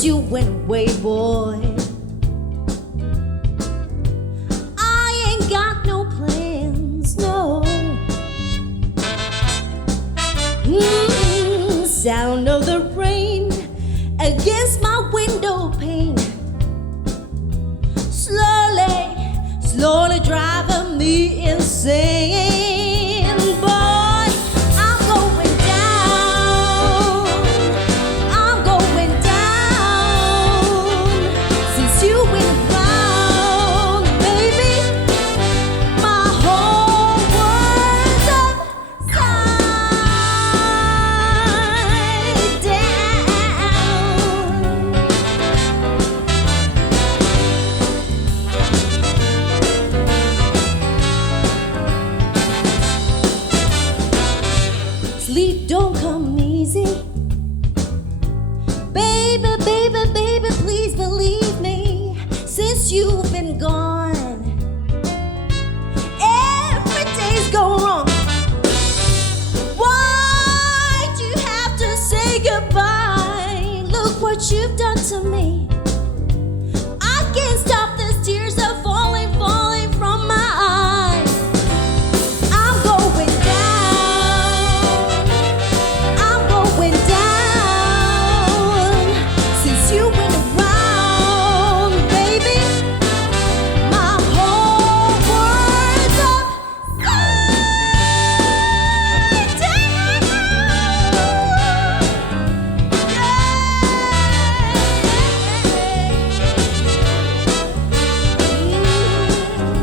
since you went away, boy. I ain't got no plans, no. Sound of the rain against my window pane, slowly driving me insane. Boy, I'm going down, since you went around, baby. My whole world's upside down. Sleep don't come easy. Baby, baby, baby, please believe me. Since you've been gone, every day's go wrong. Why'd you have to say goodbye? Look what you've done to me. I can't stop these tears are falling from my eyes. I'm going down, since you went around, baby. My whole world's upside down.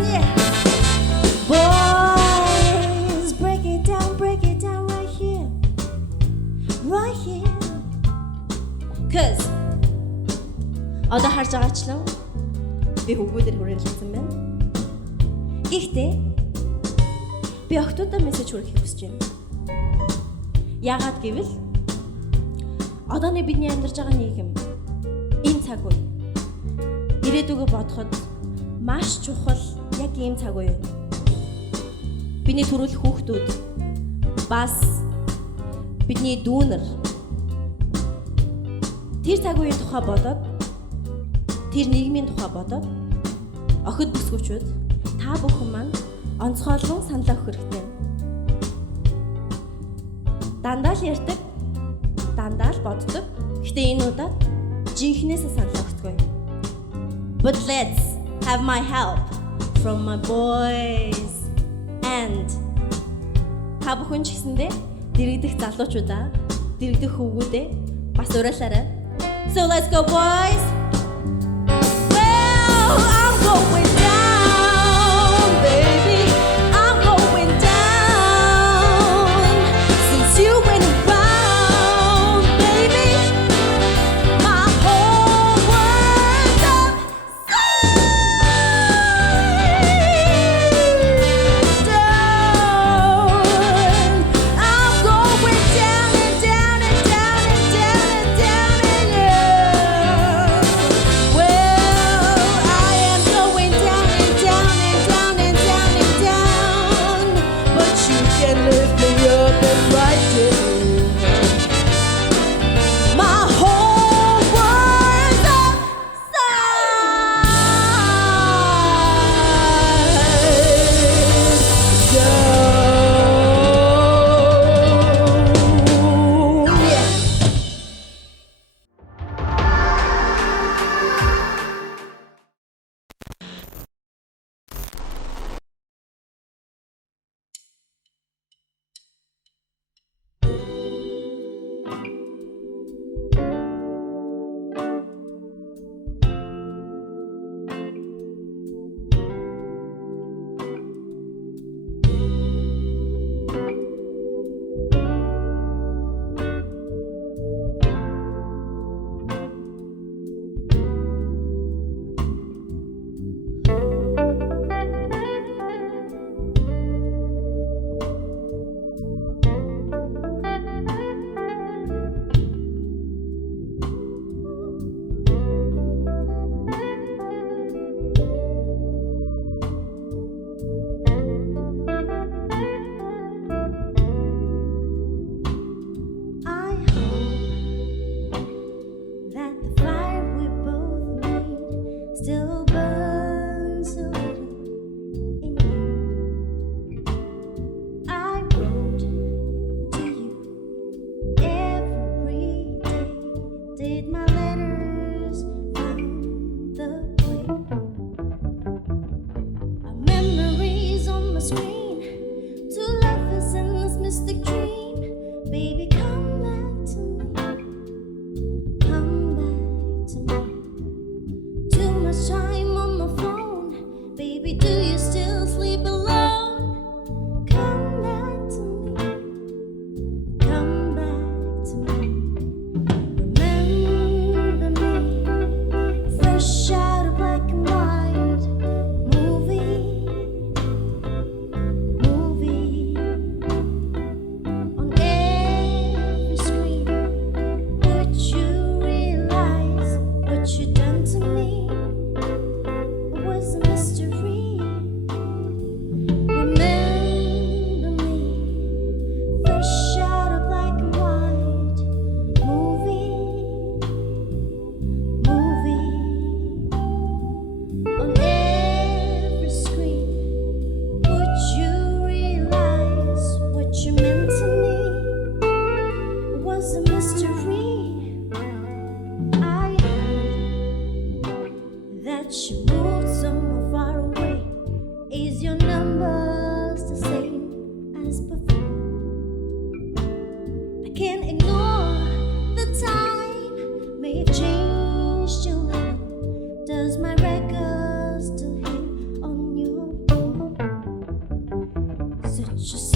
Yeah. Boys, break it down right here. Right here. Cause одоо харж байгаачлан би хөвгүүдээр хүрээлсэн байна. Гэхдээ би охтуудаа мессеж хүрэхийг хүсэж байна. Яагаад гэвэл одооны бидний амьдарч байгаа нийгэм энэ цаг үе ирээдүгөө бодоход маш чухал яг ийм цаг үе. Бидний төрүүлэх хүүхдүүд бас бидний дүүнер тэр цаг үеийн тухай бодоод, тэр нийгмийн тухай бодоод охид бүсгүүчүүд та бүхэн маань онцгойлон санал авах хэрэгтэй. Дандаа л ярьдаг, дандаа л боддог. Гэхдээ энэ удаад жинхнээсээ санал авахгүй. But let's have my help from my boys and та бүхэн ч гэсэндээ дэрэгдэх залуучуудаа, дэрэгдэх хөвгүүдээ бас уриалаарай. So let's go, boys. Well, I'm going down, baby. I'm going down, since you went around, baby. My whole world's upside down. I'm going down and down and down and down and down and down. Well, I am going down and down and down and down and down, but you can lift me up and right there. My whole world's upside down. Yeah.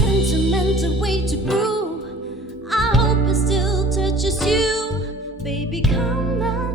sentimental way to brew. I hope it still touches you. Baby, come back.